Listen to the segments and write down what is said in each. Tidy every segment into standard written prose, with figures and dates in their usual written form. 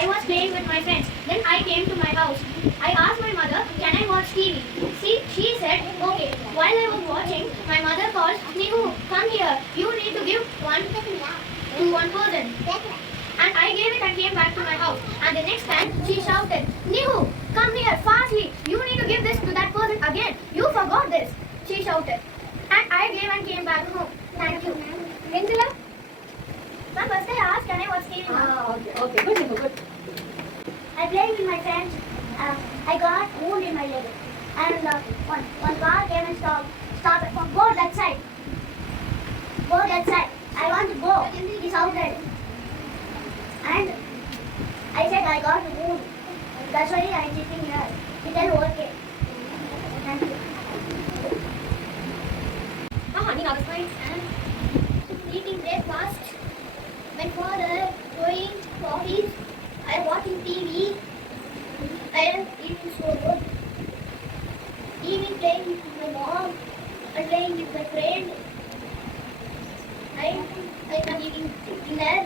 I was playing with my friends. Then I came to my house. I asked my mother, can I watch TV? She said, okay. While I was watching, my mother called, Nihu, come here. You need to give one to one person. And I gave it and came back to my house. And the next time, she shouted, Nihu, come here, fastly. You need to give this to that person again. You forgot this. She shouted. And I gave and came back home. Thank you. Angela? Ma'am, first I asked, can I watch TV? Okay. Good. I played with my friends. I got wound in my leg. And one car came and stopped. Go that side. Go that side. I want to go. He shouted. And I said I got wound. That's why I am sitting here. He said okay. Thank you. நீங்க அதை போய் Eating breakfast. My father going to office. I am watching TV. I am eating so good. Evening playing with my mom. I playing with my friend. I am eating dinner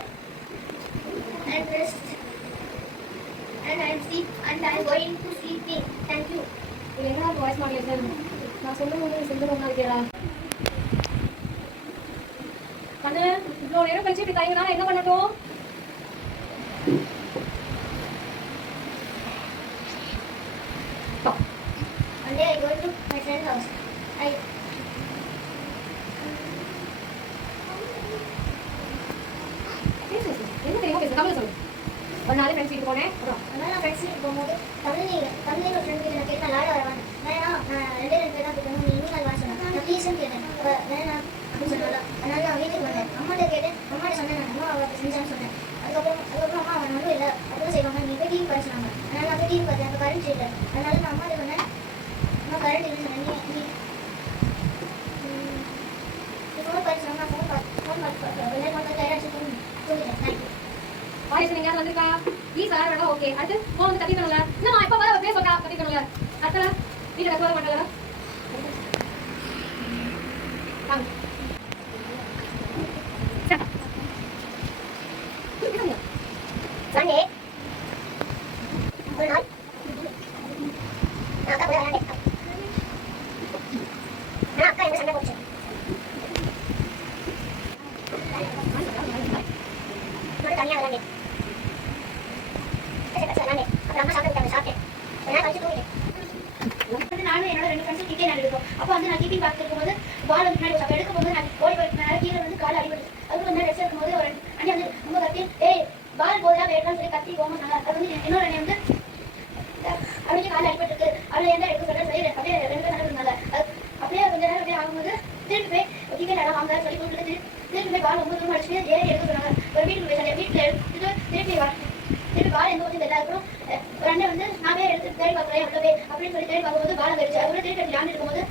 and rest. And I am sleep and I am going to sleeping. Thank you. இது என்ன voice மாடியேஷன் நான் சொல்லும்போது செஞ்சு ரொம்ப இருக்கேடா கண்ணு இவ்வளோ நேரம் கழிச்சு இப்படி தைங்கனா என்ன பண்ணட்டும் One day I go to my friend's house. என்ன தெரியுமா பேச தமிழ் சொல்லு ஒரு நாள் ஃப்ரெண்ட்ஸ் வீட்டுக்கு போனேன் அதனால ஃப்ரெண்ட்ஸ் வீட்டுக்கு போகும்போது தமிழ் ஒரு ஃப்ரெண்ட் கிட்ட நான் கேட்டேன் விளையாட வரவான் நான் ரெண்டு பேர் தான் கேட்டேன் நீ இன்னும் நாள் வர சொன்னேன் நான் ப்ளீஸ்ன்னு கேட்டேன் வேணா அப்படின்னு சொன்னால அதனால நான் வீட்டுக்கு வந்தேன் அம்மாட்ட கேட்டேன் அம்மாட்ட சொன்னேன் நான் அம்மா அவள் செஞ்சான்னு சொன்னேன் அதுக்கப்புறம் அம்மா அவன் ஒன்றும் இல்லை அப்படிதான் செய்வாங்க நீ போய் டிவி பார்த்து சொன்னாங்க அதனால நான் போய் டிவி பார்த்தேன் அப்போ கரண்ட் இல்லை அதனால நான் அம்மா சொன்னேன் அம்மா கரண்ட் இல்லைன்னு சொன்னேன் நீ ஃபோன் பார்த்து சொன்னா ஃபோன் பார்த்து வெளியே டைராச்சு தூங்கிட்டேன் தேங்க்யூ வாய்ஸ் நீங்க வந்திருக்கா ப்ளீஸ் வேற வேணா ஓகே அடுத்து ஃபோன் வந்து கத்திக்கணும்ல என்னம்மா எப்போ வர பேச சொல்றா கத்திக்கணும்ல அடுத்தல வீட்டில் கத்துவர மாட்டாங்களா Sunday, ஒரு நாள் நான் அக்கா கூட விளையாண்டேன் நான் அக்கா என்ன சண்டை போச்சு தனியாக விளையாண்டேன் விளையாண்டேன் அப்புறம் அம்மா சாப்பிட்டேன் ஒரு நாள் கழிச்சு தூங்கிட்டேன் நானும் என்னோட ரெண்டு ஃப்ரெண்ட்ஸும் கிரிக்கெட் விளையாடுறோம் அப்போ வந்து நான் கீப்பிங் பார்த்துட்டு இருக்கும்போது பால் வந்து முன்னாடி அப்போ எடுக்கும் போது நான் ஓடி போயிருக்கேன் கீழே வந்து கால் அடிபடுது அதுக்கு வந்து ரெஸ்ட் இருக்கும்போது ஒரு அண்ணி வந்து ரொம்ப கத்தி ஏய் பால் போதா வேணும்னு சொல்லி கத்தி போமாட்டாங்க அது வந்து இன்னொரு அண்ணி வந்து அப்படியே கால் அடிபட்டுருக்கு அவளை என்ன எடுக்க சொல்ல சொல்லி அப்படியே ரெண்டு பேர் நடந்தாங்க அது அப்படியே கொஞ்ச நேரம் அப்படியே ஆகும்போது திருப்பி போய் கிரிக்கெட் ஆட வாங்க சொல்லி கொடுத்துட்டு திருப்பி போய் பால் ரொம்ப தூரம் அடிச்சுட்டு ஏறி எடுக்க சொன்னாங்க ஒரு வீட்டுக்கு போய் வீட்டில் எடுத்துட்டு திருப்பி பால் எந்த ஊற்றி எல்லாருக்கும் ஒரு அண்ணன் வந்து நான் போய் எடுத்து தேடி பார்க்குறேன் அவ்வளோ போய் அப்படின்னு சொல்லி தேடி பார்க்கும்போது பால் வந்துருச்சு அதுக்கப்புறம் திருப்பி விளையாண்டு இருக்கும்போது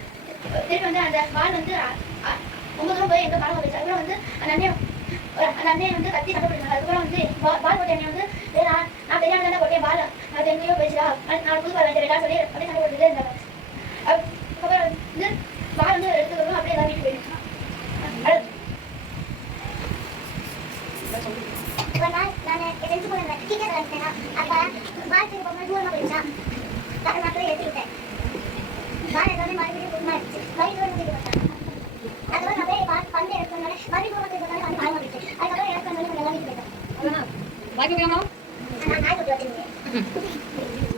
திருப்பி வந்து அந்த பால் வந்து ரொம்ப தூரம் போய் எங்கே பால் வந்துருச்சு அதுக்கப்புறம் வந்து அந்த அண்ணன் வந்து கத்தி கண்டுபிடிச்சாங்க அதுக்கப்புறம் வந்து பால் போட்ட அண்ணன் வந்து நான் தெரியாம தானே போட்டேன் பால் அது எங்கேயோ போயிடுச்சா நான் புது பால் வச்சுருக்கா சொல்லி அப்படியே சண்டை போட்டுட்டே இருந்தாங்க அதுக்கப்புறம் வந்து பால் வந்து எடுத்துக்கணும் அப்படியே எல்லாம் வீட்டுக்கு போயிடுச்சு ஒரு நாள் நான் ஃப்ரெண்ட்ஸ் கூட கிரிக்கெட் விளையாடுறேன்னா அப்போ பால் திரும்ப போகும்போது தூரமாக போயிடுச்சா அதை மட்டும் எடுத்து விட்டேன் பால் எடுத்தோடனே மறுபடியும் புதுமாகிடுச்சு மறுபடியும் தூரம் தூக்கிட்டு வந்தேன் அதுக்கப்புறம் நான் போய் பந்து எடுத்தோடனே மறுபடியும் தூரம் தூக்கிட்டு வந்து பால் வந்துச்சு அதுக்கப்புறம் எனக்கு வந்து கொஞ்சம் வீட்டுக்கு போயிட்டேன் பாக்கி வேணுமா நான் நாய் குட்டி வச்சுருந்தேன்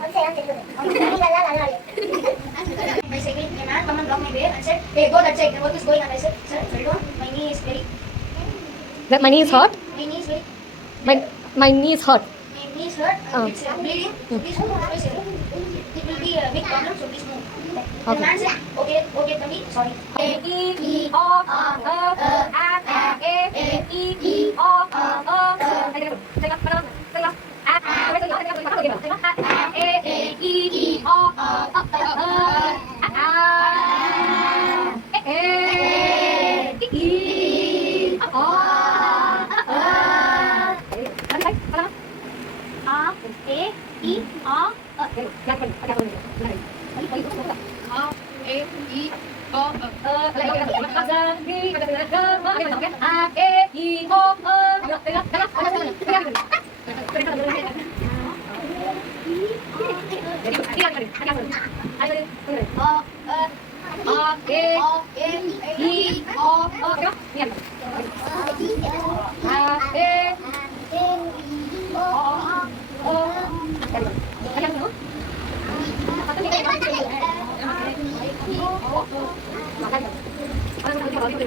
அது செய்யலாம் தெரியுது நீங்கள் எல்லாம் நல்லா My second man come and block my way and said, hey, go that side. What is going on? I said, sir, hold on. My knee is very... That my knee is hurt? My knee is very... My knee is hurt. My knee is hurt. It's bleeding. Please move. It will be a big problem, so please move. The man said, okay, Tami, sorry. அடுத்தது ஆ ஏ ஈ ஆ ஓகேவா நீ ஆ ஏ ஓ என்ன பத்து